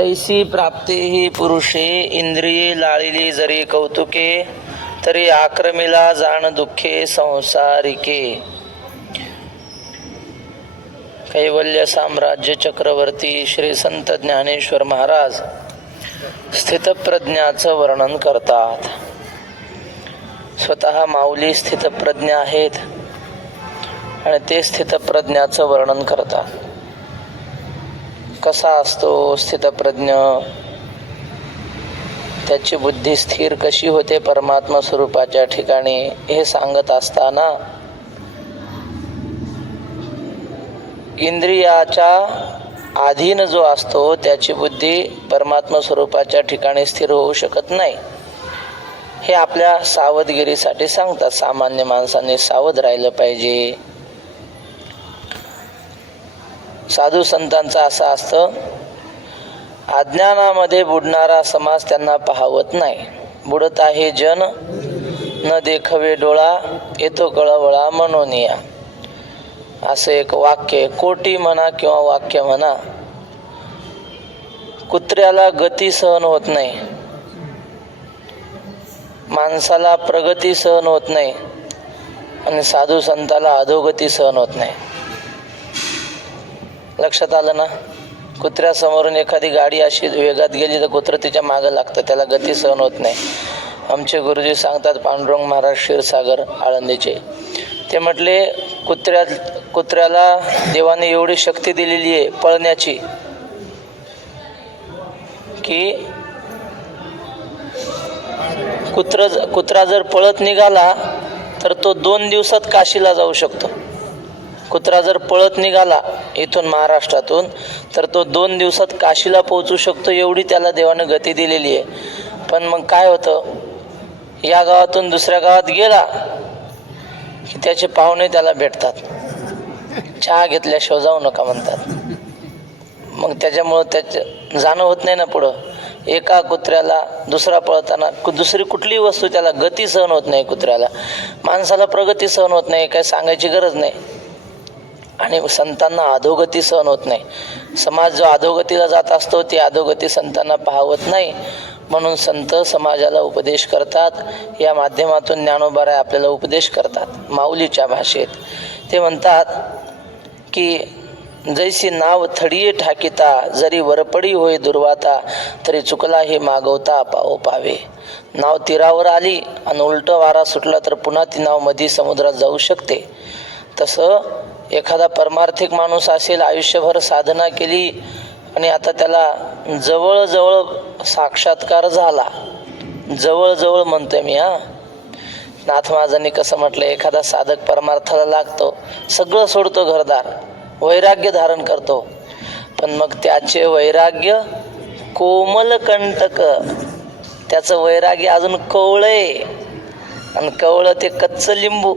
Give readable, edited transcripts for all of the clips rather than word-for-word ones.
तैसी प्राप्ती पुरुषे इंद्रिये लाळिली जरी कौतुके तरी आक्रमिला जाण दुःखे संसारिके. कैवल्य साम्राज्य चक्रवर्ती श्री संत ज्ञानेश्वर महाराज स्थितप्रज्ञाचं वर्णन करतात. स्वतः माऊली स्थितप्रज्ञ आहेत आणि ते स्थितप्रज्ञाचं वर्णन करतात. कसा असतो स्थितप्रज्ञ, त्याची बुद्धी स्थिर कशी होते परमात्मा स्वरूपाच्या ठिकाणी हे सांगत असताना इंद्रियाच्या अधीन जो असतो त्याची बुद्धी परमात्मा स्वरूपाच्या ठिकाणी स्थिर होऊ शकत नाही हे आपल्या सावधगिरीसाठी सांगतात. सामान्य माणसांनी सावध राहिलं पाहिजे. साधू संतांचं असं असतं, अज्ञानामध्ये बुडणारा समाज त्यांना पाहवत नाही. बुडत आहे जन न देखवे डोळा, येतो कळवळा मनोनिया. असं एक वाक्य, कोटी म्हणा किंवा वाक्य म्हणा. कुत्र्याला गती सहन होत नाही, माणसाला प्रगती सहन होत नाही आणि साधू संताला अधोगती सहन होत नाही. लक्षात आलं ना? कुत्र्यासमोरून एखादी गाडी अशी वेगात गेली तर कुत्रं तिच्या मागं लागतं, त्याला गती सहन होत नाही. आमचे गुरुजी सांगतात, पांडुरंग महाराज क्षीरसागर आळंदीचे, ते म्हटले कुत्र्याला देवाने एवढी शक्ती दिलेली आहे पळण्याची की कुत्रा जर पळत निघाला तर तो 2 दिवसात काशीला जाऊ शकतो. कुत्रा जर पळत निघाला इथून महाराष्ट्रातून तर तो 2 दिवसात काशीला पोहोचू शकतो, एवढी त्याला देवाने गती दिलेली आहे. पण मग काय होतं, या गावातून दुसऱ्या गावात गेला की त्याचे पाहुणे त्याला भेटतात, चहा घेतल्याशिवाय जाऊ नका म्हणतात. मग त्याच्यामुळं त्याचं जाणं होत नाही ना पुढं. एका कुत्र्याला दुसरा पळताना दुसरी कुठलीही वस्तू त्याला गती सहन होत नाही. कुत्र्याला, माणसाला प्रगती सहन होत नाही, काय सांगायची गरज नाही. आणि संतांना अधोगती सहन होत नाही. समाज जो अधोगतीला जात असतो ती अधोगती संतांना पाहवत नाही. म्हणून संत समाजाला उपदेश करतात. या माध्यमातून ज्ञानोबाराय आपल्याला उपदेश करतात माऊलीच्या भाषेत. ते म्हणतात की जैसी नाव थडिये ठाकिता, जरी वरपडी होय दुर्वाता, तरी चुकला हे मागवता पाओ पावे. नाव तीरावर आली आणि उलट वारा सुटला तर पुन्हा ती नाव मधी समुद्रात जाऊ शकते. तसं एखादा परमार्थिक माणूस असेल, आयुष्यभर साधना केली आणि आता त्याला जवळजवळ साक्षात्कार झाला. जवळजवळ म्हणतोय मी. नाथ महाराजांनी कसं म्हटलं, एखादा साधक परमार्थाला लागतो, सगळं सोडतो, घरदार, वैराग्य धारण करतो, पण मग त्याचे वैराग्य कोमल कंटक, त्याचं वैराग्य अजून कवळय आणि कवळं ते कच्चं लिंबू,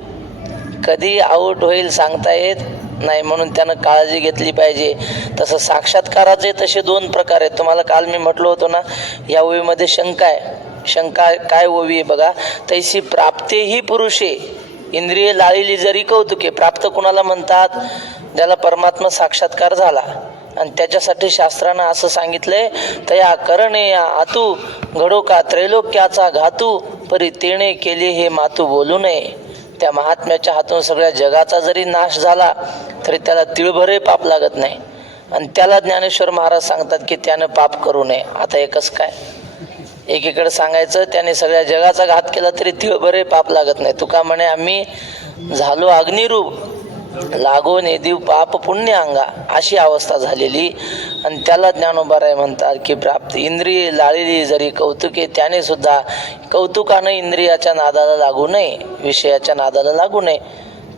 कधी आऊट होईल सांगता येत नाही. म्हणून त्यानं काळजी घेतली पाहिजे. तसं साक्षात्काराचे तसे 2 प्रकार आहेत. तुम्हाला काल मी म्हटलं होतं ना, या ओवीमध्ये शंका आहे. शंका काय ओवी आहे बघा. तैसी प्राप्तेही पुरुषे इंद्रिये लाळिली जरी कौतुके. प्राप्त कुणाला म्हणतात? ज्याला परमात्मा साक्षात्कार झाला आणि त्याच्यासाठी शास्त्रानं असं सांगितलंय, तया करणे या आतू घडो का त्रैलोक्याचा घातू, परी तेणे केले हे मातू बोलू नये. त्या महात्म्याच्या हातून सगळ्या जगाचा जरी नाश झाला तरी त्याला तिळभरे पाप लागत नाही. आणि त्याला ज्ञानेश्वर महाराज सांगतात की त्यानं पाप करू नये. आता एकच काय, एकीकडे सांगायचं त्याने सगळ्या जगाचा घात केला तरी तिळभरे पाप लागत नाही. तुका म्हणे, आम्ही झालो अग्निरूप, लागो नेदीव पाप पुण्य अंगा, अशी अवस्था झालेली. आणि त्याला ज्ञानोबाराय म्हणतात की प्राप्त इंद्रिय लाळिली जरी कौतुके, त्याने सुद्धा कौतुकानं इंद्रियाच्या नादाला लागू नये, विषयाच्या नादाला लागू नये.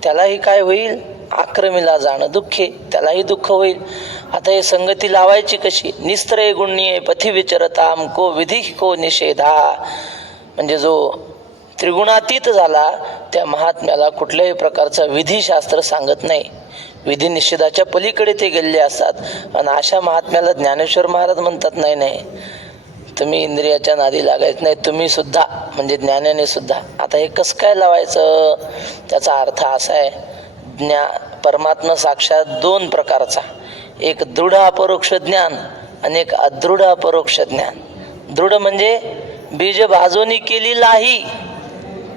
त्यालाही काय होईल? आक्रमीला जाणं दुःखे, त्यालाही दुःख होईल. आता हे संगती लावायची कशी? निस्त्रय गुण्ये पथी विचरताम को विधी को निषेधा. म्हणजे जो त्रिगुणातीत झाला त्या महात्म्याला कुठल्याही प्रकारचं विधिशास्त्र सांगत नाही. विधी निषेधाच्या पलीकडे ते गेलेले असतात. आणि अशा महात्म्याला ज्ञानेश्वर महाराज म्हणतात, नाही नाही, तुम्ही इंद्रियाच्या नादी लागायचं नाही, तुम्ही सुद्धा, म्हणजे ज्ञानाने सुद्धा. आता हे कसं काय लावायचं? त्याचा अर्थ असा आहे, परमात्मा साक्षात 2 प्रकारचा, एक दृढ अपरोक्ष ज्ञान आणि एक अदृढ अपरोक्ष ज्ञान. दृढ म्हणजे बीज भाजोनी केली लाही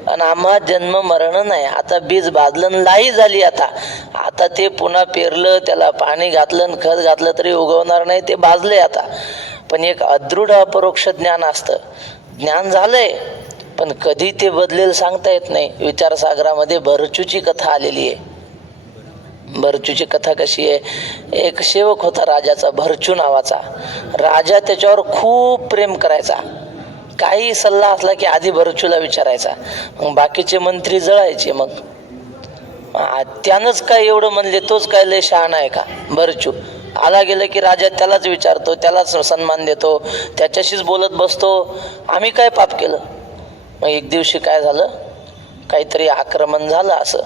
आणि आम्हा जन्म मरण नाही. आता बीज भाजलं लाही झाली. आता ते पुन्हा पेरलं, त्याला पाणी घातलं, खत घातलं तरी उगवणार नाही, ते भाजले आता. पण एक अदृढ अपरोक्ष ज्ञान असतं. ज्ञान झालंय पण कधी ते बदलेल सांगता येत नाही. विचारसागरामध्ये भरचूची कथा आलेली आहे. भरचूची कथा कशी आहे? एक सेवक होता राजाचा, भरचू नावाचा. राजा त्याच्यावर खूप प्रेम करायचा. काही सल्ला असला की आधी भरचूला विचारायचा, मग बाकीचे मंत्री जळायचे. मग त्यानंच काय एवढं म्हणले, तोच काय लय शहाणा आहे का? भरचू आला गेलं की राजा त्यालाच विचारतो, त्यालाच सन्मान देतो, त्याच्याशीच बोलत बसतो. आम्ही काय पाप केलं? मग एक दिवशी काय झालं, काहीतरी आक्रमण झालं. असं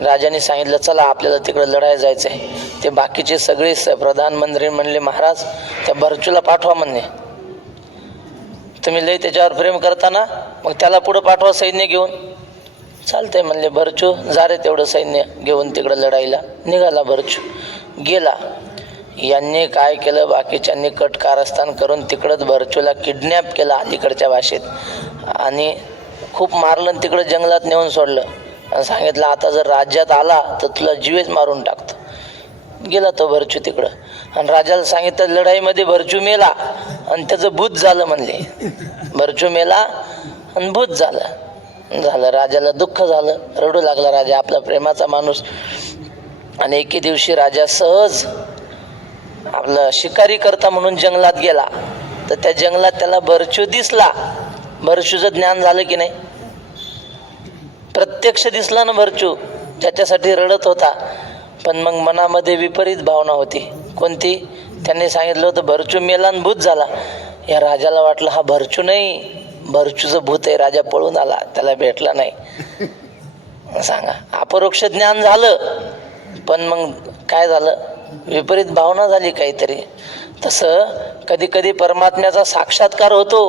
राजाने सांगितलं, चला आपल्याला तिकडे लढायला जायचं आहे. ते बाकीचे सगळे प्रधानमंत्री म्हणले, महाराज त्या भरचूला पाठवा म्हणणे. तुम्ही लय त्याच्यावर प्रेम करता ना, मग त्याला पुढं पाठवा सैन्य घेऊन. चालतंय म्हणले. भरचू जा रे तेवढं सैन्य घेऊन तिकडं लढाईला. निघाला भरचू, गेला. यांनी काय केलं, बाकीच्यांनी कट कारस्थान करून तिकडंच भरचूला किडनॅप केला अलीकडच्या भाषेत, आणि खूप मारलं, तिकडं जंगलात नेऊन सोडलं आणि सांगितलं, आता जर राज्यात आला तर तुला जीवेच मारून टाकतो. गेला तो भरचू तिकडं, आणि राजाला सांगितलं लढाईमध्ये भरचू मेला आणि त्याचं भूत झालं म्हणले. भरचू मेला आणि भूत झालं. राजाला दुःख झालं, रडू लागला राजा, आपला प्रेमाचा माणूस. आणि एके दिवशी राजा सहज आपलं शिकारी करता म्हणून जंगलात गेला, तर त्या जंगलात त्याला भरचू दिसला. भरचूचं ज्ञान झालं की नाही? प्रत्यक्ष दिसला ना भरचू, ज्याच्यासाठी रडत होता. पण मग मनामध्ये विपरीत भावना होती. कोणती? त्यांनी सांगितलं होतं भरचू मेला आणि भूत झाला. या राजाला वाटलं हा भरचू नाही, भरचूचं भूत आहे. राजा पळून आला, त्याला भेटला नाही. सांगा, अपरोक्ष ज्ञान झालं पण मग काय झालं? विपरीत भावना झाली काहीतरी. तसं कधी कधी परमात्म्याचा साक्षात्कार होतो,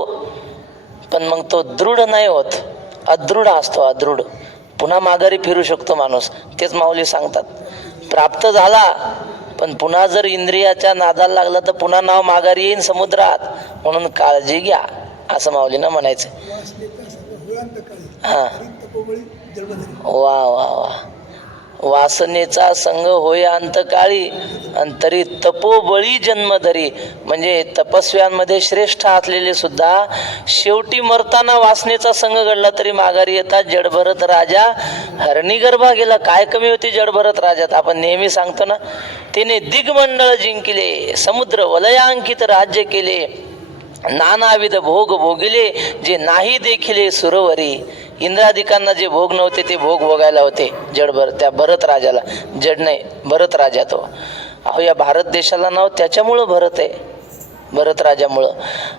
पण मग तो दृढ नाही होत, अदृढ असतो. अदृढ पुन्हा माघारी फिरू शकतो माणूस. तेच माऊली सांगतात, प्राप्त झाला पण पुन्हा जर इंद्रियाच्या नादाला लागला तर पुन्हा नाव माघारी येईन समुद्रात. म्हणून काळजी घ्या, असं माऊलीनं म्हणायचं. हा, वा वा वा. वासनेचा संग होय अंतकाळी आणि तरी तपोबळी जन्मधरी. म्हणजे तपस्व्यांमध्ये श्रेष्ठ असलेले सुद्धा शेवटी मरताना वासनेचा संग घडला तरी माघारी येतात. जडभरत राजा हरणी गर्भा गेला. काय कमी होती जडभरत राजात? आपण नेहमी सांगतो ना, तिने दिग्मंडळ जिंकले, समुद्र वलयांकित राज्य केले, नानाविध भोग भोगिले, जे नाही देखिले सुरवरी. इंद्रादिकांना जे भोग नव्हते ते भोग भोगायला होते त्या भरत राजाला. जड नाही, भरत राजा तो. अहो, या भारत देशाला नाव त्याच्यामुळं भरत आहे, भरत राजामुळं.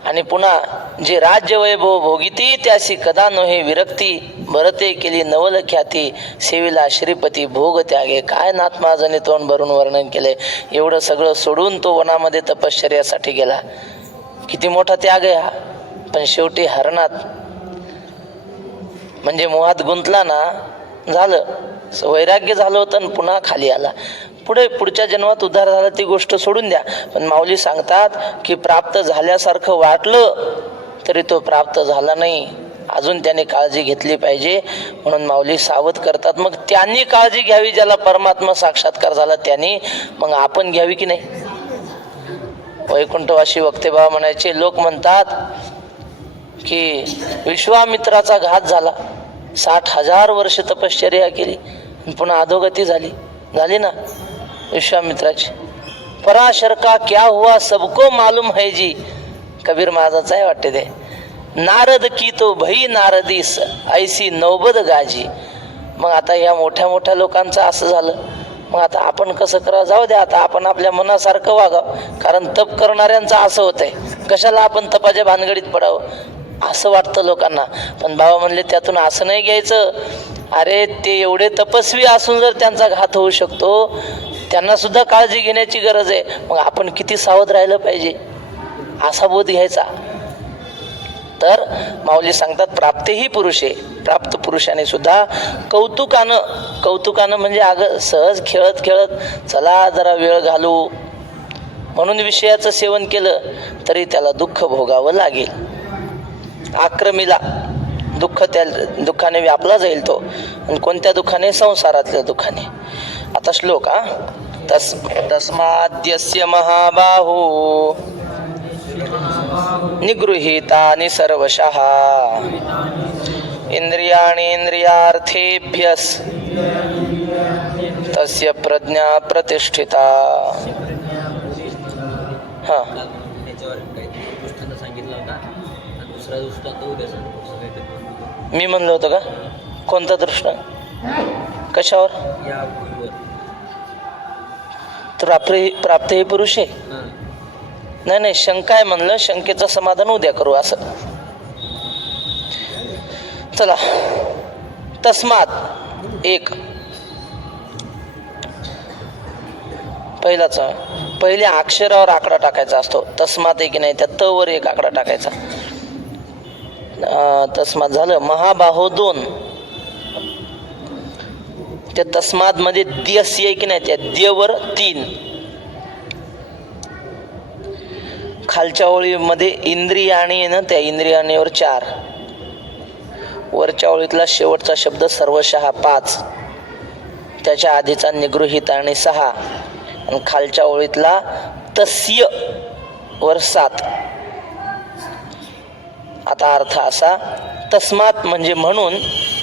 आणि पुन्हा जे राज्य वैभव भोगिती त्याशी कदा नोहे विरक्ती. भरते केली नवल ख्याती, सेविला श्रीपती भोग त्यागे. काय नाथ महाजने तोंड भरून वर्णन केले. एवढं सगळं सोडून तो वनामध्ये तपश्चर्यासाठी गेला. किती मोठा त्याग आहे हा. पण शेवटी हरणात म्हणजे मोहात गुंतला ना, झालं वैराग्य झालं होतं आणि पुन्हा खाली आला. पुढच्या जन्मात उद्धार झाला ती गोष्ट सोडून द्या. पण माऊली सांगतात की प्राप्त झाल्यासारखं वाटलं तरी तो प्राप्त झाला नाही, अजून त्याने काळजी घेतली पाहिजे. म्हणून माऊली सावध करतात. मग त्यांनी काळजी घ्यावी ज्याला परमात्मा साक्षात्कार झाला त्यांनी. मग आपण घ्यावी की नाही? वैकुंठवासी वक्ते बाबा म्हणायचे, लोक म्हणतात की विश्वामित्राचा घात झाला, 60,000 वर्ष तपश्चर्या केली आणि पुन्हा अधोगती झाली ना विश्वामित्राची. पराशर का क्या हुआ सबको मालूम है जी. कबीर महाराजाचं आहे वाटते ते. नारद की तो भई नारदीस ऐसी नौबद गाजी. मग आता या मोठ्या मोठ्या लोकांचं असं झालं, मग आता आपण कसं करा? जाऊ द्या, आता आपण आपल्या मनासारखं वागावं. कारण तप करणाऱ्यांचं असं होतंय, कशाला आपण तपाच्या भानगडीत पडावं असं वाटतं लोकांना. पण बाबा म्हणले त्यातून असं नाही घ्यायचं. अरे, ते एवढे तपस्वी असून जर त्यांचा घात होऊ शकतो, त्यांना सुद्धा काळजी घेण्याची गरज आहे. मग आपण किती सावध राहिलं पाहिजे असा बोध घ्यायचा. तर माऊली सांगतात प्राप्तेही पुरुषे. प्राप्त पुरुषाने सुद्धा कौतुकानं म्हणजे अगं सहज खेळत खेळत चला जरा वेळ घालू, म्हणून विषयाचं सेवन केलं तरी त्याला दुःख भोगावं लागेल. आक्रमीला दुःख, त्या दुःखाने व्यापला जाईल तो. आणि कोणत्या दुःखाने? संसारातल्या दुःखाने. आता श्लोक तस्माद्यस्य महाबाहो निगृहीतानि सर्वशः इंद्रियार्थेभ्यस तस्य प्रज्ञा प्रतिष्ठिता. हा, मी म्हणलं होतं का? कोणता दृष्टांत? कशावर? प्राप्त हे पुरुष आहे. नाही, शंका आहे म्हणलं, शंकेचं समाधान उद्या करू असं. चला, तस्मात एक पहिल्या अक्षरावर आकडा टाकायचा असतो. तस्मात आहे की नाही, त्या त वर एक आकडा टाकायचा. तस्मात झालं. महाबाहो 2. त्या तस्मात मध्ये द्यस्य आहे की नाही, त्या द्यवर 3. खालच्या ओळीमध्ये इंद्रियाणी आहे ना, त्या इंद्रियाणीवर 4. वरच्या ओळीतला शेवटचा शब्द सर्वशः 5. त्याच्या आधीचा निगृहीत आणि 6. आणि खालच्या ओळीतला तस्य वर 7. आता अर्थ असा, तस्मात म्हणजे म्हणून,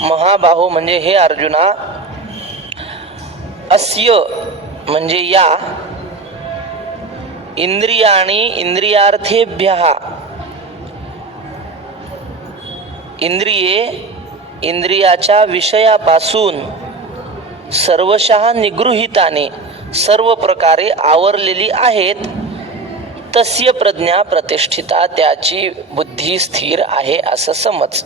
महाबाहो म्हणजे हे अर्जुना, अस्य म्हणजे या, इंद्रियाणी इंद्रियार्थेभ्यः इंद्रिये इंद्रियाच्या विषयापासून सर्वशः निगृहीताने सर्व प्रकारे आवरलेली आहेत. तस्य प्रज्ञा प्रतिष्ठिता, त्याची बुद्धी स्थिर आहे असं समज.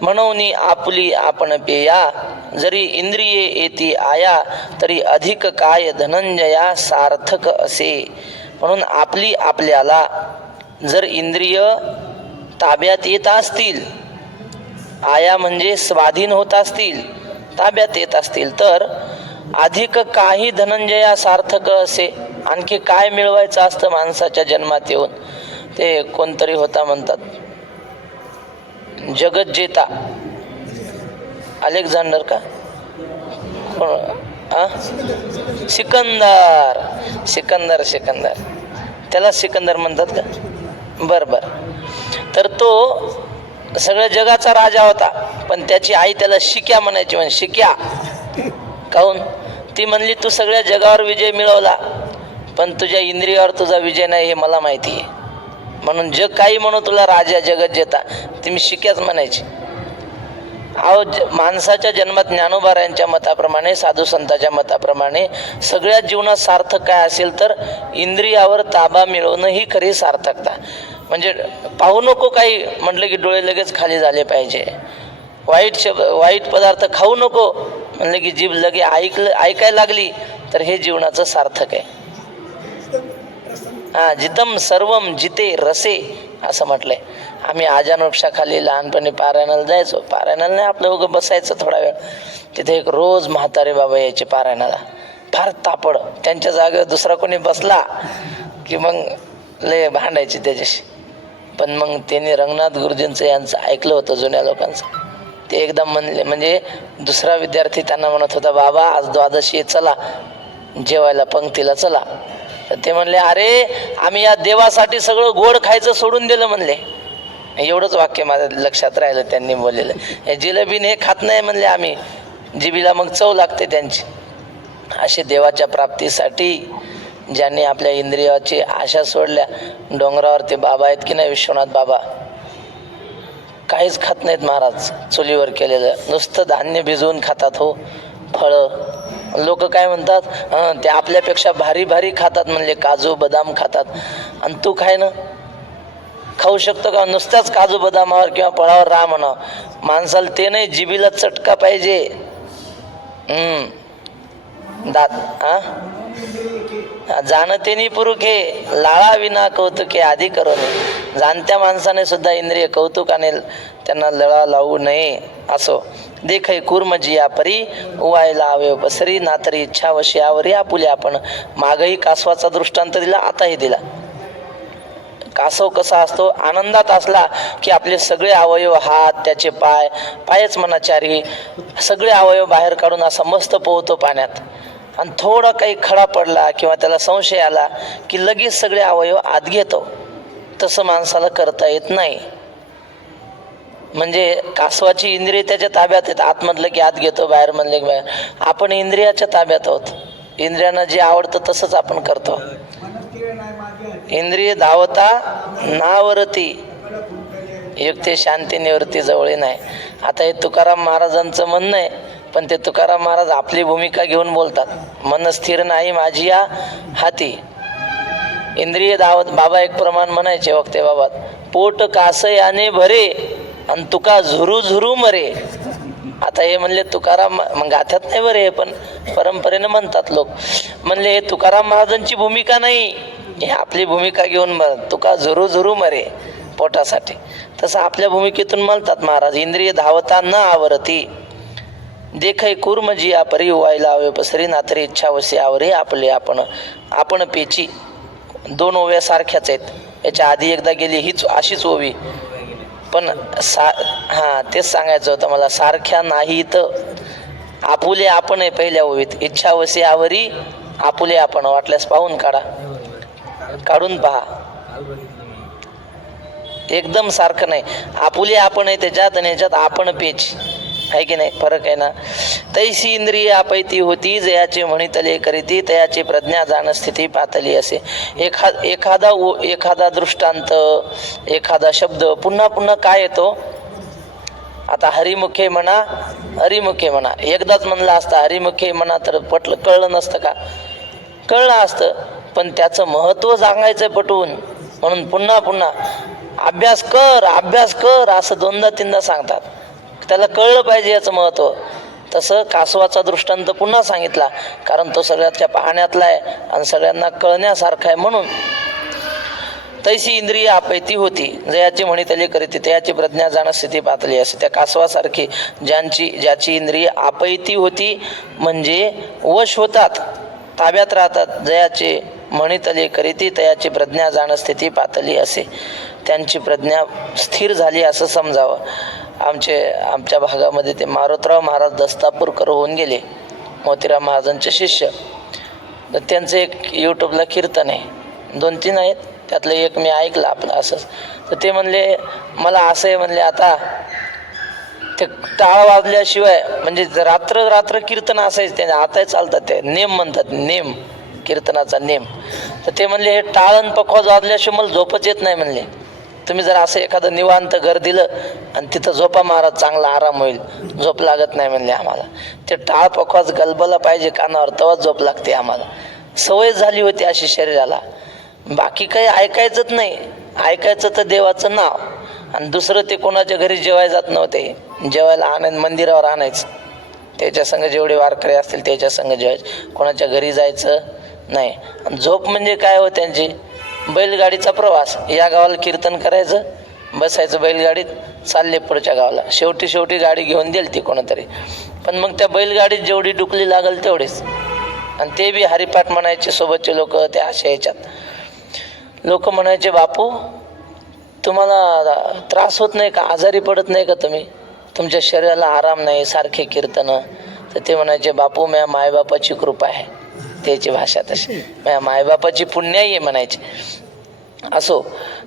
म्हणून आपली आपण पेया, जरी इंद्रिये येती आया तरी अधिक काय धनंजया सार्थक असे. म्हणून आपली आपल्याला जर इंद्रिय ताब्यात येत असतील, आया म्हणजे स्वाधीन होत असतील, ताब्यात येत असतील, तर अधिक काही धनंजया सार्थक असे. आणखी काय मिळवायचं असतं माणसाच्या जन्मात येऊन? ते कोणतरी होता म्हणतात, जगत जेता अलेक्झांडर का सिकंदर. त्याला सिकंदर म्हणतात का? बर. तर तो सगळ्या जगाचा राजा होता, पण त्याची आई त्याला शिक्या म्हणायची. म्हणजे शिक्या काहून? ती म्हणली, तू सगळ्या जगावर विजय मिळवला, पण तुझ्या इंद्रियावर तुझा विजय नाही हे मला माहिती आहे. म्हणून जग काही म्हणू तुला राजा जगत जेता, ती मी शिक्याच म्हणायची. माणसाच्या जन्मात ज्ञानोबारायांच्या मताप्रमाणे, साधू संतांच्या मताप्रमाणे सगळ्या जीवनात सार्थक काय असेल तर इंद्रियावर ताबा मिळवणं ही खरी सार्थकता. म्हणजे पाहू नको काही म्हटलं की डोळे लगेच खाली झाले पाहिजे. वाईट पदार्थ खाऊ नको म्हणलं की जीभ लगे ऐकायला लागली तर हे जीवनाचं सार्थक आहे. जितम सर्वम जिते रसे असं म्हटलंय. आम्ही आजानवृक्षाखाली लहानपणी पारायणाला जायचो. पारायणाला नाही, आपलं उगं बसायचं थोडा वेळ. तिथे एक रोज म्हातारे बाबा यायचे पारायणाला, फार तापड. त्यांच्या जागेवर दुसरा कोणी बसला की मग लय भांडायचे त्याच्याशी. पण मग त्यांनी रंगनाथ गुरुजींचं यांचं ऐकलं होतं, जुन्या लोकांचं. ते एकदम म्हणले, म्हणजे दुसरा विद्यार्थी त्यांना म्हणत होता, बाबा आज द्वादशी चला जेवायला पंक्तीला चला. तर ते म्हणले, अरे आम्ही या देवासाठी सगळं गोड खायचं सोडून दिलं म्हणले. एवढंच वाक्य माझ्या लक्षात राहिलं त्यांनी बोललेलं. हे जिलेबीन हे खात नाही म्हणले आम्ही, जिबीला मग चव लागते त्यांची. असे देवाच्या प्राप्तीसाठी ज्यांनी आपल्या इंद्रियाची आशा सोडल्या. डोंगरावर ते बाबा आहेत की नाही, विश्वनाथ बाबा, काहीच खात नाहीत महाराज. चुलीवर केलेलं नुसतं धान्य भिजवून खातात हो, फळं. लोक काय म्हणतात, ते आपल्यापेक्षा भारी भारी खातात म्हणले, काजू बदाम खातात. आणि तू खाय ना, खाऊ शकतो का? नुसत्याच काजू बदामावर किंवा फळावर राह म्हणावं. माणसाला ते नाही, जिबीला चटका पाहिजे. दात जाणतेनी पुरुखे लाळा विना कौतुके आधी करू नये. जाणत्या माणसाने सुद्धा इंद्रिय कौतुकाने त्यांना लळा लावू नये. असो देखै कूर्मजी या परी उवायला हवे बसरी ना तरी इच्छा वशी आवरी आपुले आपण. मागही कासवाचा दृष्टांत दिला, आताही दिला. कासव कसा असतो, आनंदात असला की आपले सगळे अवयव, हात, त्याचे पाय, पायच म्हणा चारी, सगळे अवयव बाहेर काढून असा मस्त पोहतो पाण्यात. आणि थोडा काही खडा पडला किंवा त्याला संशय आला की लगेच सगळे अवयव आत घेतो. तसं माणसाला करता येत नाही. म्हणजे कासवाची इंद्रिय त्याच्या ताब्यात आहेत. आतमधलं की आत घेतो, बाहेर म्हणलं की बाहेर. आपण इंद्रियाच्या ताब्यात आहोत. इंद्रियांना जे आवडतं तसंच आपण करतो. इंद्रिय धावता नावरती युक्ते शांती निवृत्ती जवळ नाही. आता हे तुकाराम महाराजांचं म्हणणं आहे, पण ते तुकाराम महाराज आपली भूमिका घेऊन बोलतात. मन स्थिर नाही माझी या हाती. इंद्रिय धावत, बाबा एक प्रमाण म्हणायचे वक्ते बाबा, पोट कासयाने भरे आणि तुका झुरू झुरू मरे. आता हे म्हणले तुकाराम, मग गाथ्यात नाही बरे, हे पण परंपरेनं म्हणतात लोक. म्हणले हे तुकाराम महाराजांची भूमिका नाही, हे आपली भूमिका घेऊन तुका झुरू झुरू मरे पोटासाठी. तसं आपल्या भूमिकेतून म्हणतात महाराज. इंद्रिय धावता न आवरती देखै कूर्मजी या परी व्हायला हवे पसरी ना तरी इच्छा वशी आवरे आपले आपण. आपण पेची दोन ओव्या सारख्याच आहेत. याच्या आधी एकदा गेली हीच अशीच ओवी, पण तेच सांगायचं होतं मला. सारख्या नाहीत. आपुले आपण आहे पहिल्या ओवीत. इच्छा वशी आवरी आपुले आपण. वाटल्यास पाहून काढा, काढून पहा. एकदम सारखं नाही. आपुले आपण आहे त्याच्यात आणि याच्यात आपण पेच आहे की नाही, फरक आहे ना. तैसी इंद्रिय आपैती होती जयाचे म्हणितले करीती तयाची प्रज्ञा जाण स्थिती पातली असे. एखादा दृष्टांत, एखादा शब्द पुन्हा पुन्हा काय येतो. आता हरिमुखे म्हणा, हरिमुखे म्हणा, एकदाच म्हणला असता हरिमुखे म्हणा तर पटलं, कळलं नसतं का? कळलं असतं, पण त्याचं महत्त्व सांगायचं पटवून, म्हणून पुन्हा पुन्हा अभ्यास कर, अभ्यास कर असं दोनदा तीनदा सांगतात. त्याला कळलं पाहिजे याचं महत्त्व. तसं कासवाचा दृष्टांत पुन्हा सांगितला, कारण तो सगळ्याच्या पाहण्यातला आहे आणि सगळ्यांना कळण्यासारखा आहे म्हणून. तैसी इंद्रिय आपैती होती जयाची म्हणितले करीती तयाची प्रज्ञा जाण स्थिती पातली असे. त्या कासवासारखी ज्याची इंद्रिय आपैती होती म्हणजे वश होतात, ताब्यात राहतात. जयाचे म्हणितले करीती तयाची प्रज्ञा जाण स्थिती पातली असे. त्यांची प्रज्ञा स्थिर झाली असं समजावं. आमच्या भागामध्ये ते मारुतराव महाराज दस्तापूरकर होऊन गेले, मोतीराम महाराजांचे शिष्य. तर त्यांचं एक यूट्यूबला कीर्तन आहे, 2-3 आहेत, त्यातलं एक मी ऐकलं आपलं असंच. तर ते म्हणले मला असं आहे, म्हणले आता ते टाळ वाजल्याशिवाय म्हणजे रात्र कीर्तन असायचं. त्याने आताही चालतात, ते नेम म्हणतात, नेम कीर्तनाचा नेम. तर ते म्हणले हे टाळन पखवाज वाजल्याशिवाय मला झोपच येत नाही. म्हणले तुम्ही जर असं एखादं निवांत घर दिलं आणि तिथं झोपा महाराज, चांगला आराम होईल, झोप लागत नाही म्हणले आम्हाला. ते टाळ पखवाज गलबला पाहिजे कानावर, तेव्हाच झोप लागते आम्हाला. सवय झाली होती अशी शरीराला. बाकी काही ऐकायचंच नाही. ऐकायचं तर देवाचं नाव. आणि दुसरं ते कोणाच्या घरी जेवायला जात नव्हते. जेवायला मंदिरावर आणायचं, त्याच्या संग जेवढे वारकरी असतील त्याच्या संग जेवायचं, कोणाच्या घरी जायचं नाही. आणि झोप म्हणजे काय हो त्यांची, बैलगाडीचा प्रवास. या गावाला कीर्तन करायचं, बसायचं बैलगाडीत, चालले पुढच्या गावाला. शेवटी गाडी घेऊन देईल ती कोणतरी, पण मग त्या बैलगाडीत जेवढी डुकली लागल तेवढेच. आणि ते बी हरिपाठ म्हणायचे सोबतचे लोक. त्या अशा ह्याच्यात लोक म्हणायचे बापू तुम्हाला त्रास होत नाही का, आजारी पडत नाही का तुम्ही, तुमच्या शरीराला आराम नाही, सारखे कीर्तनं. तर ते म्हणायचे बापू माझ्या मायबापाची कृपा आहे. त्याची भाषा तशी, माझ्या मायबापाची पुण्याई आहे म्हणायचे. असो,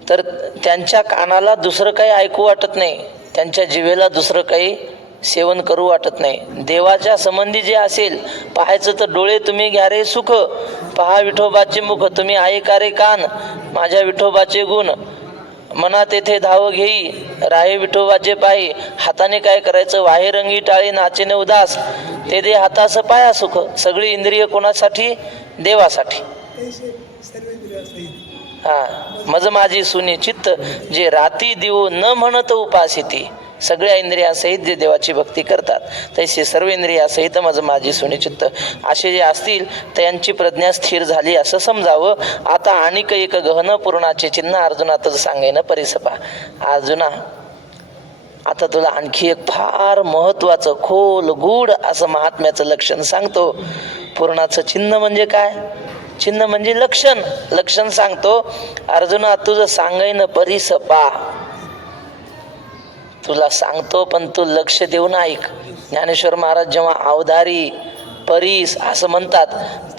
तर त्यांच्या कानाला दुसरं काही ऐकू वाटत नाही, त्यांच्या जिभेला दुसरं काही सेवन करू वाटत नाही. देवाच्या संबंधी जे असेल पाहायचं तर डोळे तुम्ही घ्या रे सुख, पहा विठोबाचे मुख, तुम्ही ऐका रे कान माझ्या विठोबाचे गुण, मना तेथे धाव घेई राहे विठोबाचे पायी. हाताने काय करायचं, वाहे रंगी टाळी नाचेने उदास, ते दे हातास पाया सुख. सगळी इंद्रिय कोणासाठी, देवासाठी. मज माझी सुनी चित्त जे राती दिवो न म्हणत उपासिती. सगळ्या इंद्रियासहित जे देवाची भक्ती करतात तसे सर्व इंद्रियासहित माझी सुनिचित्त असे जे असतील त्यांची प्रज्ञा स्थिर झाली असं समजावं. आता आणिक एक गहन पूर्णाचे चिन्ह अर्जुनातच सांगेन परिसपा. अर्जुना, आता तुला आणखी एक फार महत्वाचं खोल गूढ असं महात्म्याचं लक्षण सांगतो. पूर्णाचं चिन्ह म्हणजे काय? चिन्ह म्हणजे लक्षण. लक्षण सांगतो. अर्जुना, तुझं सांगेन परिसपा. तुला सांगतो पण तू लक्ष देऊन ऐक. ज्ञानेश्वर महाराज जेव्हा अवधारी परीस असं म्हणतात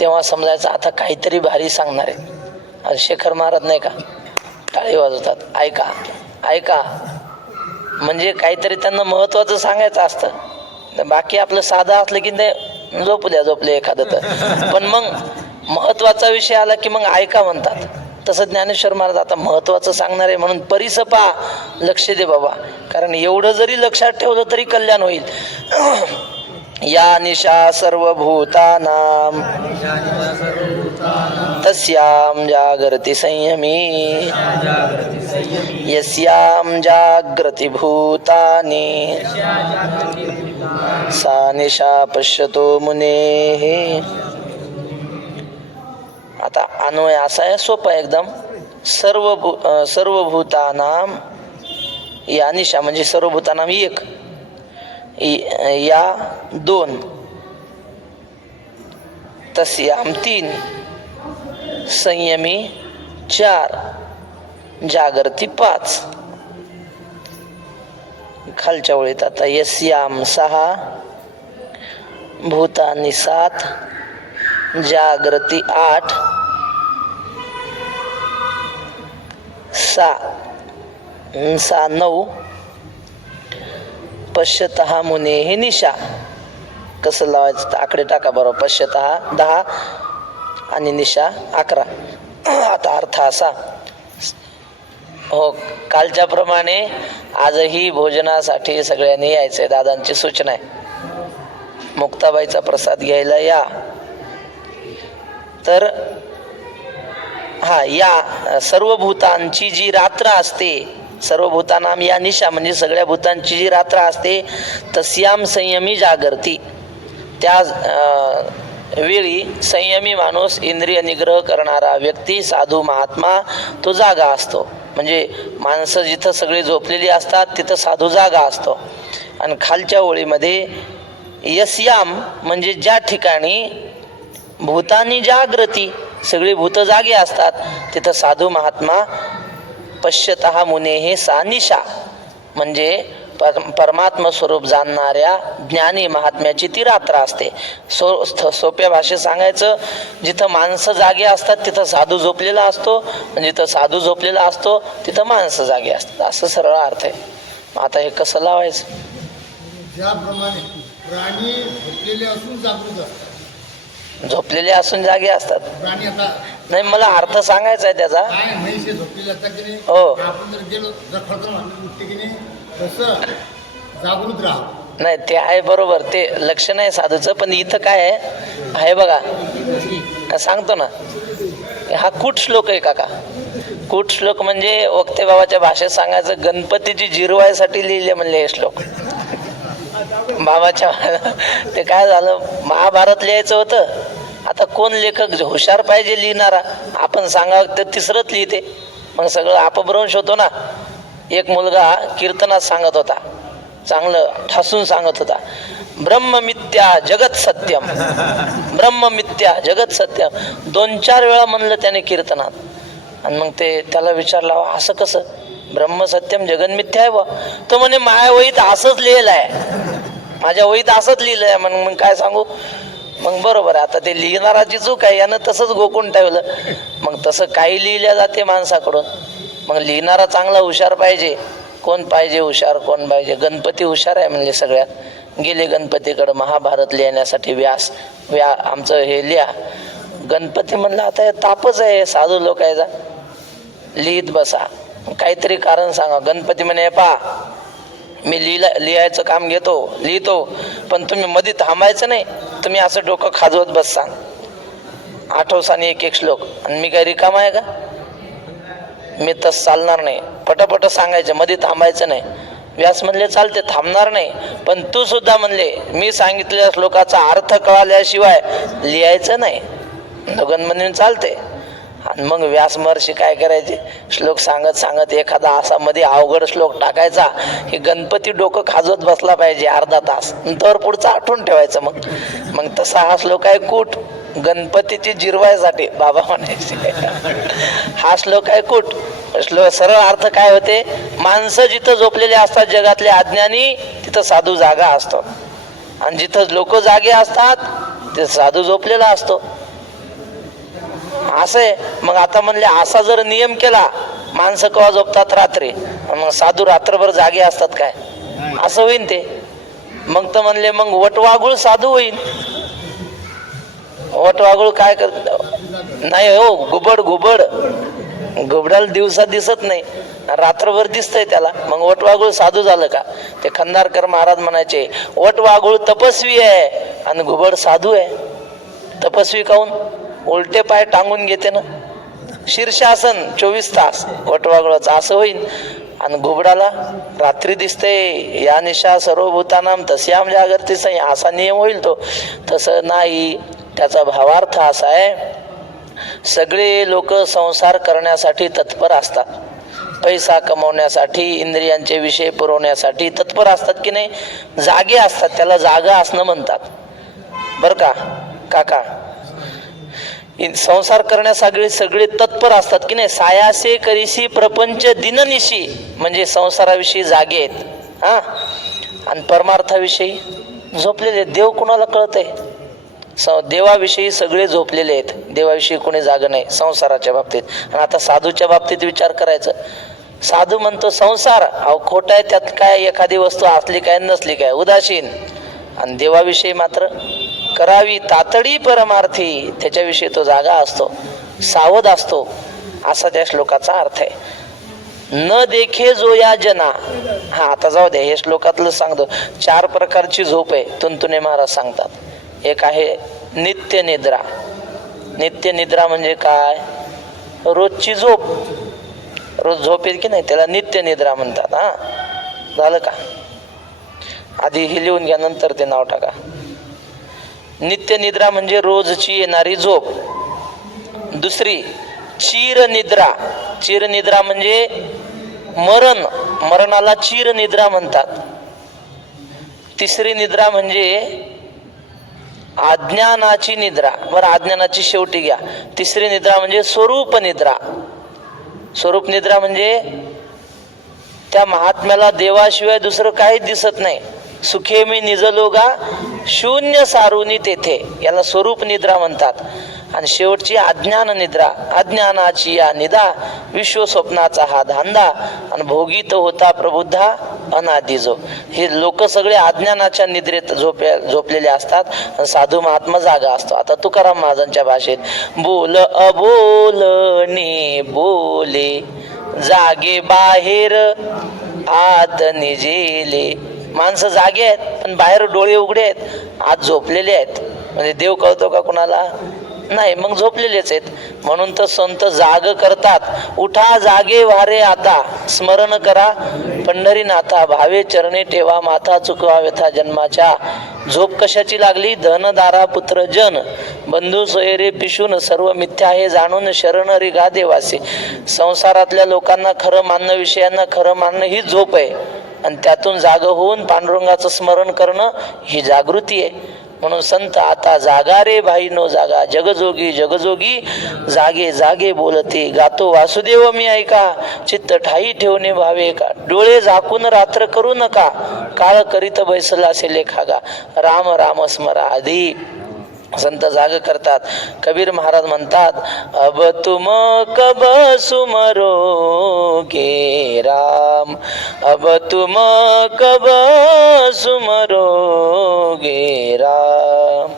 तेव्हा समजायचं आता काहीतरी भारी सांगणार आहे. आज शेखर महाराज नाही का टाळी वाजवतात, ऐका ऐका, म्हणजे काहीतरी त्यांना महत्वाचं सांगायचं असतं. बाकी आपलं साधं असलं की ते झोपले एखादं तर, पण मग महत्वाचा विषय आला की मग ऐका म्हणतात. तसं ज्ञानेश्वर महाराज आता महत्वाचं सांगणार आहे म्हणून परिसपा, लक्ष दे बाबा, कारण एवढं जरी लक्षात ठेवलं तरी कल्याण होईल. या निशा सर्वभूतानां तस्यां जागृती संयमी यस्यां जागृती भूतानि सा निशा पश्यतो मुनेः. आता अन्वय असा आहे, सोपा एकदम. सर्वभूतानां, या निशा म्हणजे सर्वभूतानां एक, या दोन, तस्याम तीन, संयमी चार, जागृती पाच. खालच्या ओळीत आता यस्याम सहा, भूतानी सात, जागृती आठ, सा नऊ, पश्यतः मुने हे निशा. कसं लावायचं तर आकडे टाका बरोबर. पश्यतः 10 आणि निशा 11. आता अर्थ असा हो, कालच्या प्रमाणे आजही भोजनासाठी सगळ्यांनी यायचंय. दादांची सूचना आहे, मुक्ताबाईचा प्रसाद घ्यायला या. तर या सर्व भूतांची जी रात्र असते, सर्व भूतानाम या निशा म्हणजे सगळ्या भूतांची जी रात्र असते, तस्याम संयमी जागरती. त्या वेळी संयमी माणूस, इंद्रिय निग्रह करणारा व्यक्ती, साधू महात्मा तो जागा असतो. म्हणजे माणसं जिथं सगळी झोपलेली असतात तिथं साधू जागा असतो. आणि खालच्या ओळीमध्ये यस्याम म्हणजे ज्या ठिकाणी भूतानी जागृती, सगळी भूत जागी असतात तिथं साधू महात्मा, पश्यतः मुने हे सा निशा म्हणजे परमात्मा स्वरूप जाणणाऱ्या ज्ञानी महात्म्याची ती रात्र असते. सोप्या भाषेत सांगायचं, जिथं माणसं जागे असतात तिथं साधू झोपलेला असतो, जिथं साधू झोपलेला असतो तिथं माणसं जागे असतात, असं सरळ अर्थ आहे. आता हे कसं लावायचं? ज्याप्रमाणे प्राणी झोपलेले असून जागृत असतात, झोपलेले असून जागे असतात. प्राणी आता नाही, मला अर्थ सांगायचा आहे त्याचा. काय म्हैसे झोपलेले असतात की नाही, हो. आपण जर गेलो जर खडकन उठते की नाही तसं जागृत राहा. नाही ते आहे बरोबर, ते लक्ष नाही साधूचं. पण इथं काय आहे बघा, सांगतो ना. हा कूट श्लोक आहे काका. कूट श्लोक म्हणजे वक्ते बाबाच्या भाषेत सांगायचं, गणपतीची जिरवायसाठी लिहिले म्हणले हे श्लोक बाबाच्या. ते काय झालं, महाभारत लिहायचं होतं. आता कोण लेखक हुशार पाहिजे लिहिणारा, आपण सांगावं तर तिसरंच लिहिते, मग सगळं अपभ्रंश होतो ना. एक मुलगा कीर्तनात सांगत होता, चांगलं ठासून सांगत होता, ब्रह्म मिथ्या जगत सत्यम, ब्रह्म मिथ्या जगत सत्यम 2-4 वेळा म्हणलं त्याने कीर्तनात. आणि मग ते त्याला विचारलं, असं कसं, ब्रह्म सत्यम जगन मिथ्या आहे बा. तो म्हणे माझ्या वहीत असंच लिहिलं आहे, माझ्या वहीत असंच लिहिलं आहे. मग काय सांगू. मग बरोबर आहे, आता ते लिहिणाराची चूक आहे, यानं तसंच गोकून ठेवलं. मग तसं काही लिहिल्या जाते माणसाकडून. मग लिहिणारा चांगला हुशार पाहिजे. कोण पाहिजे हुशार, कोण पाहिजे? गणपती हुशार आहे म्हणजे सगळ्यात. गेले गणपतीकडं महाभारत लिहिण्यासाठी, आमचं हे लिहा. गणपती म्हणलं आता हे तापच आहे साधू लोकांचा, लिहित बसा, काहीतरी कारण सांगा. गणपती म्हणे, पा मी लिहायचं काम लिहितो, पण तुम्ही मध्ये थांबायचं नाही, तुम्ही असं डोकं खाजवत बससा, आठवसाने एक श्लोक. आणि मी काय रिकामा आहे का? मी तसं चालणार नाही, पटापट सांगायचं, मध्ये थांबायचं नाही. व्यास म्हणले चालते, थांबणार नाही, पण तू सुद्धा म्हणले मी सांगितलेल्या श्लोकाचा अर्थ कळाल्याशिवाय लिहायचं नाही. दोघं म्हणून चालते. आणि मग व्यास महर्षी काय करायचे, श्लोक सांगत सांगत एखादा असा मध्ये अवघड श्लोक टाकायचा की गणपती डोकं खाजवत बसला पाहिजे अर्धा तास, नंतर पुढचा आठवून ठेवायचं. मग तसा हा श्लोक आहे कूट, गणपतीची जिरवायसाठी बाबा म्हणायचे. हा श्लोक आहे कूट. श्लोक सरळ अर्थ काय होते, माणसं जिथं झोपलेले असतात जगातले अज्ञानी, तिथं साधू जागा असतो, आणि जिथं लोक जागे असतात तिथं साधू झोपलेला असतो. असं आहे. मग आता म्हणले असा जर नियम केला, माणसं केव्हा झोपतात रात्री, मग साधू रात्रभर जागे असतात काय, असं होईन ते. मग तर म्हणले मग वटवागुळ साधू होईन. वटवागुळ काय करत नाही हो, घुबड घुबडाला दिवसा दिसत नाही, रात्रभर दिसतंय त्याला, मग वटवागुळ साधू झालं का. ते खंदारकर महाराज म्हणायचे वटवागुळ तपस्वी आहे आणि घुबड साधू आहे. तपस्वी काऊन, उलटे पाय टांगून घेते ना, शीर्षासन 24 तास वटवागुळाचं, असं होईन. आणि घुबडाला रात्री दिसते, या निशा सर्वभूतानाम तस्याम जागरती सई, असा नियम होईल तो. तसं नाही. त्याचा भावार्थ असा आहे, सगळे लोक संसार करण्यासाठी तत्पर असतात, पैसा कमवण्यासाठी, इंद्रियांचे विषय पुरवण्यासाठी तत्पर असतात की नाही, जागे असतात, त्याला जागा असणं म्हणतात बर का काका. संसार करण्यासाठी सगळे तत्पर असतात की नाही. सायासे करीशी प्रपंच दिननिशी, म्हणजे संसाराविषयी जागे आहेत हा, आणि परमार्थाविषयी झोपलेले. देव कुणाला कळतंय, देवाविषयी सगळे झोपलेले आहेत, देवाविषयी कोणी जाग नाही संसाराच्या बाबतीत. आणि आता साधूच्या बाबतीत विचार करायचं. साधू म्हणतो संसार अहो खोटा आहे, त्यात काय एखादी वस्तू असली काय नसली काय, उदासीन. आणि देवाविषयी मात्र करावी तातडी परमार्थी, त्याच्याविषयी तो जागा असतो, सावध असतो, असा त्या श्लोकाचा अर्थ आहे. न देखे जो या जना. हा आता जाऊ द्या, हे श्लोकातलं सांगतो. 4 प्रकारची झोप आहे, तुंतुने महाराज सांगतात. एक आहे नित्य निद्रा. नित्य निद्रा म्हणजे काय, रोजची झोप, रोज झोप येत की नाही, त्याला नित्य निद्रा म्हणतात. हा झालं का, आधी हे लिहून घ्या, नंतर ते नाव टाका. नित्य निद्रा म्हणजे रोजची येणारी झोप. दुसरी चीर निद्रा. चीर निद्रा म्हणजे मरण, मरणाला चीर निद्रा म्हणतात. तिसरी निद्रा म्हणजे अज्ञानाची निद्रा. बरं, अज्ञानाची शेवटी घ्या. तिसरी निद्रा म्हणजे स्वरूप निद्रा. स्वरूप निद्रा म्हणजे त्या महात्म्याला देवाशिवाय दुसरं काहीच दिसत नाही. सुखे मी निजलोगा शून्य सारुनी तेथे, याला स्वरूप निद्रा म्हणतात. आणि शेवटची अज्ञान निद्रा. अज्ञानाची या निदा, विश्व स्वप्नाचा हा धांदा, आणि भोगीत होता प्रबुद्धा अनादि जो. हे लोक सगळे अज्ञानाच्या निद्रेत झोपलेले असतात, आणि साधू महात्मा जागा असतो. आता तुकाराम महाराजांच्या भाषेत, बोल अबोलणे बोले जागे बाहेर आत निजेले. माणसं जागे आहेत पण बाहेर डोळे उघडे आहेत, आत झोपलेले आहेत. म्हणजे देव कळतो का कुणाला नाही, मग झोपलेलेच आहेत. म्हणून तर संत जाग करतात. उठा जागे वारे आता, स्मरण करा पंढरीनाथा, भावे चरणे ठेवा माथा, चुकवा व्यथा जन्माच्या. झोप कशाची लागली, धनदारा पुत्र जन बंधू सोयरे पिशून, सर्व मिथ्या हे जाणून शरण रिगा देवासे. संसारातल्या लोकांना खरं मानणं, विषयांना खरं मानणं ही झोप आहे, आणि त्यातून जाग होऊन पांडुरंगाचं स्मरण करणं ही जागृती आहे. म्हणून संत आता जागा रे भाई नो जागा, जगजोगी जगजोगी जागे जागे बोलते, गातो वासुदेव मी ऐका, चित्त ठाई ठेवणे भावे का. डोळे झाकून रात्र करू नका, काळ करीत बैसला से लेखागा, राम राम स्मरा आधी. संत जाग करतात. कबीर महाराज म्हणतात, अब तुम कब सुमरोगे राम, अब तुम कब सुमरोगे राम.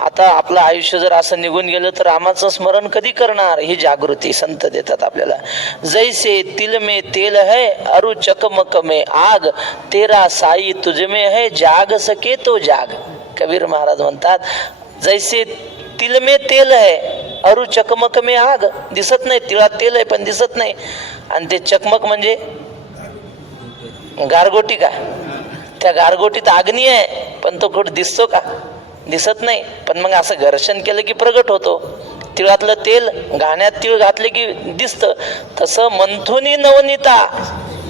आता आपलं आयुष्य जर असं निघून गेलं तर रामाचं स्मरण कधी करणार, ही जागृती संत देतात आपल्याला. जैसे तिल में तेल है अरु चकमक में आग, तेरा साई तुझ में है जाग सके तो जाग. कबीर महाराज म्हणतात, जैसे तिल में तेल है अरु चकमक में आग. दिसत नाही, तिळात तेल आहे पण दिसत नाही. आणि ते चकमक म्हणजे गारगोटी का? त्या गारगोटीत अग्नी आहे, पण तो कुठं दिसतो का? दिसत नाही. पण मग असं घर्षण केलं की प्रगट होतो. तिळातलं तेल घाण्यात तीळ घातले की दिसतं. तसं मंथुनी नवनीता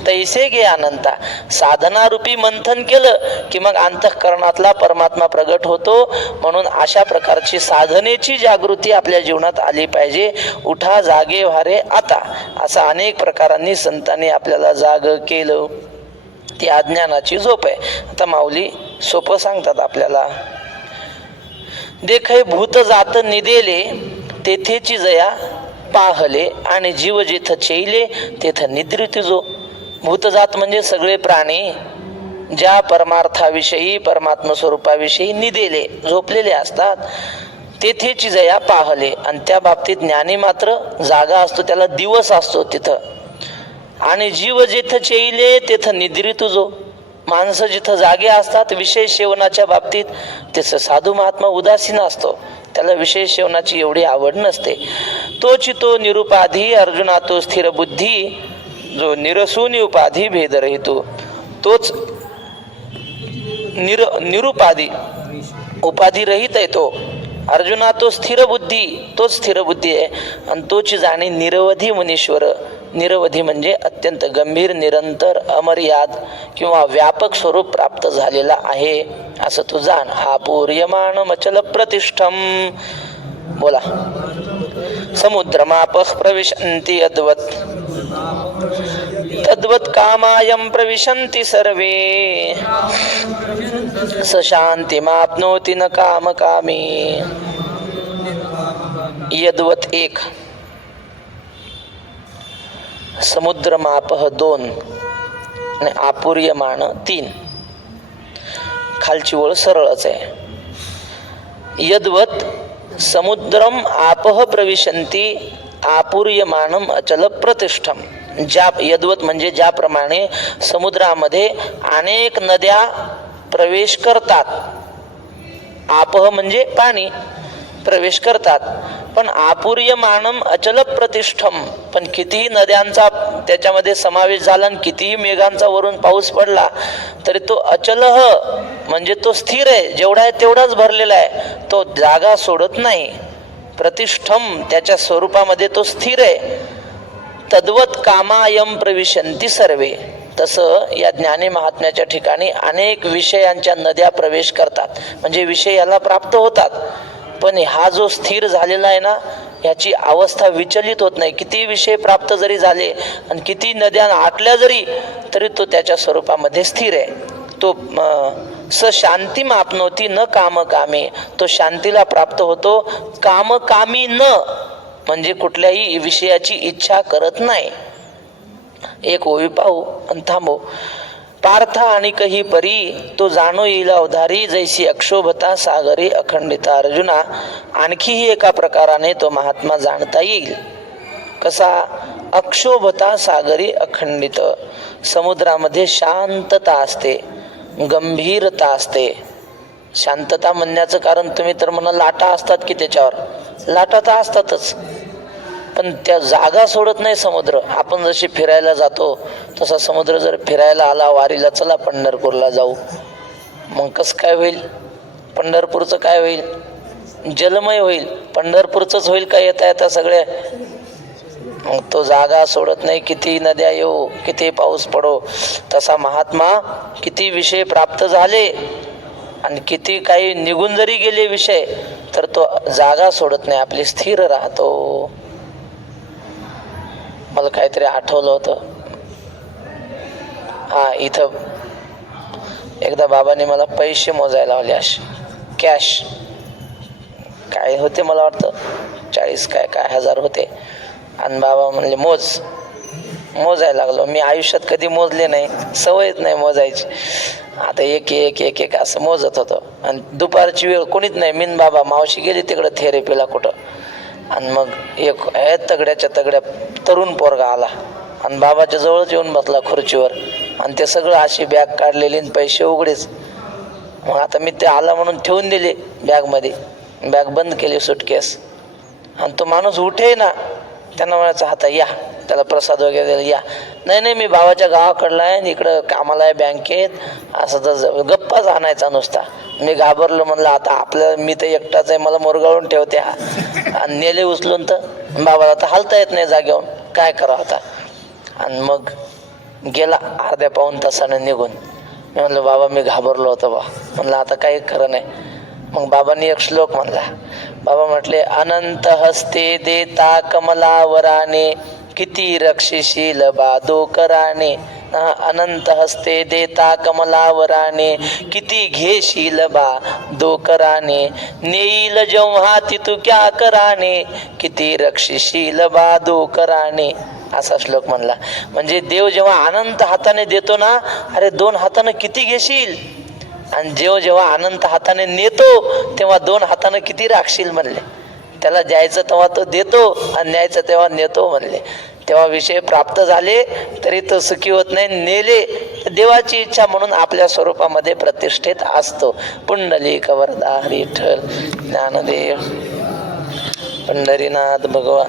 तैसे घे अनंता. साधनारूपी मंथन केलं की मग अंतःकरणातला परमात्मा प्रगट होतो. म्हणून अशा प्रकारची साधनेची जागृती आपल्या जीवनात आली पाहिजे. उठा जागे व्हारे आता, असं अनेक प्रकारांनी संतांनी आपल्याला जाग केलं. ती अज्ञानाची झोप आहे. आता माऊली सोपं सांगतात आपल्याला. देखै भूत जात निदेले तेथेची जया पाहले, आणि जीव जेथ चैले तेथ निद्रित जो. भूतजात म्हणजे सगळे प्राणी ज्या परमार्थाविषयी परमात्म स्वरूपाविषयी निदेले झोपलेले असतात, तेथेची जया पाहले. आणि त्या बाबतीत ज्ञानी मात्र जागा असतो, त्याला दिवस असतो तिथं. आणि जीव जेथ चैले तेथ निद्रित जो. माणसं जिथं जागे असतात विषय सेवनाच्या बाबतीत, त्याचं साधू महात्मा उदासीन असतो, त्याला विषय सेवनाची एवढी आवड नसते. तोची तो निरुपाधी अर्जुना तो स्थिर बुद्धी, जो निरसूनी उपाधी भेद रहितो. तोच निरुपाधी उपाधी रहित आहे तो अर्जुना. तो स्थिर बुद्धी, तोच स्थिर बुद्धी आहे. आणि तोची जाणी निरवधी मुनीश्वर. निरवधी म्हणजे अत्यंत गंभीर, निरंतर, अमर्याद किंवा व्यापक स्वरूप प्राप्त झालेला आहे असं तू जाण. आपूर्यमान मचल प्रतिष्ठम. बोला. समुद्रमापः प्रविशन्ति यद्वत् तद्वत् कामायं प्रविशन्ति सर्वे. स शान्तिमाप्नोति न कामकामी. यद्वत् 1, समुद्रमापः 2 आणि आपूर्यमान 3. खालची ओळ सरळच आहे. यद्वत् समुद्रम आपह प्रविशन्ति आपूर्यमानम अचल प्रतिष्ठम. ज्या यद्वत म्हणजे ज्याप्रमाणे समुद्रामध्ये अनेक नद्या प्रवेश करतात. आपह म्हणजे पाणी प्रवेश करतात. पण आपूर्यमानम अचल प्रतिष्ठम, पण कितीही नद्यांचा त्याच्यामध्ये समावेश झाला आणि कितीही मेघांचा वरून पाऊस पडला तरी तो अचलह म्हणजे तो स्थिर आहे. जेवढा आहे तेवढाच भरलेला आहे, तो जागा सोडत नाही. प्रतिष्ठम त्याच्या स्वरूपामध्ये तो स्थिर आहे. तद्वत कामायम प्रविशन्ति सर्वे. तसं या ज्ञानी महात्म्याच्या ठिकाणी अनेक विषयांच्या नद्या प्रवेश करतात, म्हणजे विषय याला प्राप्त होतात. पण हा जो स्थिर झालेला आहे ना, याची अवस्था विचलित होत नाही. किती विषय प्राप्त जरी झाले आणि किती नद्या आटल्या जरी, तरी तो त्याच्या स्वरूपामध्ये स्थिर आहे. तो स शांती मापनोती न कामकामी. तो शांतीला प्राप्त होतो, कामकामी न म्हणजे कुठल्याही विषयाची इच्छा करत नाही. एक ओवी पाहू आणि थांबू. पार्थ आणि कही परी तो जाणो येईल अवधारी, जैसी अक्षोभता सागरी अखंडिता. अर्जुना, आणखीही एका प्रकाराने तो महात्मा जाणता येईल. कसा? अक्षोभता सागरी अखंडित. समुद्रामध्ये शांतता असते, गंभीरता असते. शांतता म्हणण्याचं कारण तुम्ही तर म्हणा लाटा असतात की त्याच्यावर, लाटा तर असतातच, पण त्या जागा सोडत नाही समुद्र. आपण जशी फिरायला जातो तसा समुद्र जर फिरायला आला वारीला, चला पंढरपूरला जाऊ, मग कसं काय होईल? पंढरपूरचं काय होईल? जलमय होईल. पंढरपूरचंच होईल का येता येता सगळे? मग तो जागा सोडत नाही. किती नद्या येऊ, किती पाऊस पडो. तसा महात्मा किती विषय प्राप्त झाले आणि किती काही निघून जरी गेले विषय, तर तो जागा सोडत नाही, आपली स्थिर राहतो. मला काहीतरी आठवलं होतं. इथं एकदा बाबांनी मला पैसे मोजायला लावले, असे कॅश. काय होते मला वाटतं 40 काय हजार होते. आणि बाबा म्हणले मोजायला लागलो. मी आयुष्यात कधी मोजले नाही, सवयच नाही मोजायची. आता एक एक एक एक असं मोजत होतो. आणि दुपारची वेळ कोणीच नाही, मीन बाबा. मावशी गेली तिकडं थेरपीला कुठं. आणि मग एक तगड्याच्या तगड्या तरुण पोरगा आला आणि बाबाच्या जवळच येऊन बसला खुर्चीवर. आणि ते सगळं अशी बॅग काढलेली आणि पैसे उघडेच. मग आता मी ते आला म्हणून ठेवून दिले बॅगमध्ये. बॅग बंद केली, सुटकेस. आणि तो माणूस उठे ना, त्यांना म्हणायचं आता या, त्याला प्रसाद वगैरे द्यायला या. नाही नाही, मी भावाच्या गावाकडला आहे आणि इकडं कामाला आहे बँकेत, असं तर गप्पाच आणायचा नुसता. मी घाबरलो, म्हणलं आता आपलं मी तर एकटाच आहे, मला मोरगाळून ठेवते हा. आणि नेले उचलून तर बाबाला आता हालता येत नाही जागेवरून, काय करावं आता. आणि मग गेला अर्ध्या पाऊण तासानं निघून. मी म्हणलं बाबा मी घाबरलो होतो बा, म्हणलं आता काही खरं नाही. मग बाबांनी एक श्लोक म्हणला. बाबा म्हटले, अनंत हस्ते देता कमलावराने, किती रक्षशील बादोकराने. अनंत हस्ते देता कमलावराने, किती घेशील बादोकराने. नेईल जेव्हा तितू क्या कराने, किती रक्षशील बादोकराने. असा श्लोक म्हणला. म्हणजे देव जेव्हा अनंत हाताने देतो ना, अरे 2 हातानं किती घेशील, आणि जेव्हा अनंत हाताने नेतो तेव्हा 2 हातानं किती राखशील म्हणले. त्याला द्यायचं तेव्हा तो देतो आणि न्यायचं तेव्हा नेतो म्हणले. तेव्हा विषय प्राप्त झाले तरी तो सुखी होत नाही, नेले देवाची इच्छा म्हणून आपल्या स्वरूपामध्ये प्रतिष्ठित असतो. पुंडलिक वरदा विठ्ठल ज्ञानदेव पंढरीनाथ भगवान.